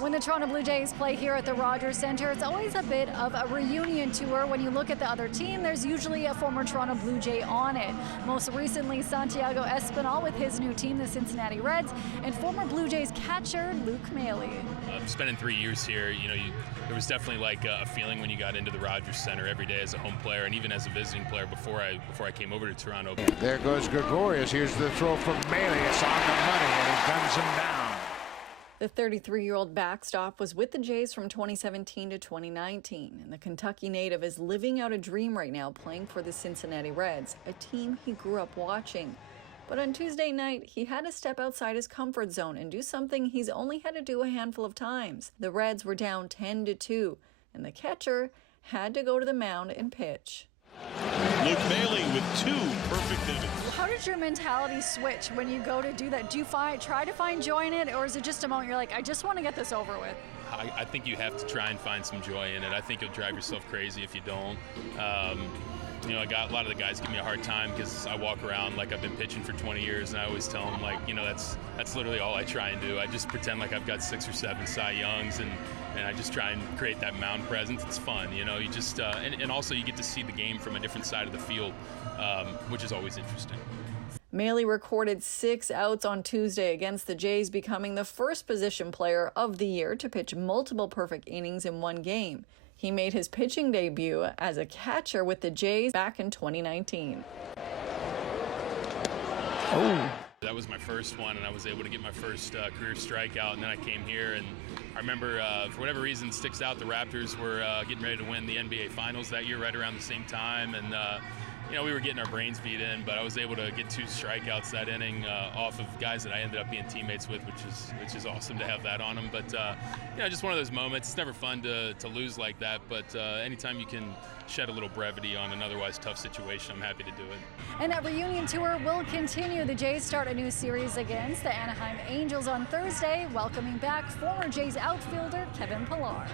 When the Toronto Blue Jays play here at the Rogers Centre, it's always a bit of a reunion tour. When you look at the other team, there's usually a former Toronto Blue Jay on it. Most recently, Santiago Espinal with his new team, the Cincinnati Reds, and former Blue Jays catcher Luke Maile. Spending 3 years here, there was definitely like a feeling when you got into the Rogers Centre every day as a home player and even as a visiting player before I came over to Toronto. There goes Gregorius. Here's the throw from Maile. It's on the money, and he guns him down. The 33-year-old backstop was with the Jays from 2017 to 2019, and the Kentucky native is living out a dream right now playing for the Cincinnati Reds, a team he grew up watching. But on Tuesday night, he had to step outside his comfort zone and do something he's only had to do a handful of times. The Reds were down 10-2, and the catcher had to go to the mound and pitch. Luke Maile with 2 perfect innings. How does your mentality switch when you go to do that? Do you try to find joy in it, or is it just a moment you're like, I just want to get this over with? I think you have to try and find some joy in it. I think you'll drive yourself crazy if you don't. I got a lot of the guys give me a hard time because I walk around like I've been pitching for 20 years, and I always tell them, like, that's literally all I try and do. I just pretend like I've got 6 or 7 Cy Youngs, and I just try and create that mound presence. It's fun, you just and also you get to see the game from a different side of the field, which is always interesting. Maile recorded 6 outs on Tuesday against the Jays, becoming the first position player of the year to pitch multiple perfect innings in one game. He made his pitching debut as a catcher with the Jays back in 2019. Oh. That was my first one, and I was able to get my first career strikeout, and then I came here, and I remember, for whatever reason, sticks out, the Raptors were getting ready to win the NBA Finals that year right around the same time, and we were getting our brains beat in, but I was able to get 2 strikeouts that inning off of guys that I ended up being teammates with, which is awesome to have that on them. But just one of those moments. It's never fun to lose like that, but anytime you can shed a little brevity on an otherwise tough situation, I'm happy to do it. And that reunion tour will continue. The Jays start a new series against the Anaheim Angels on Thursday, welcoming back former Jays outfielder Kevin Pillar.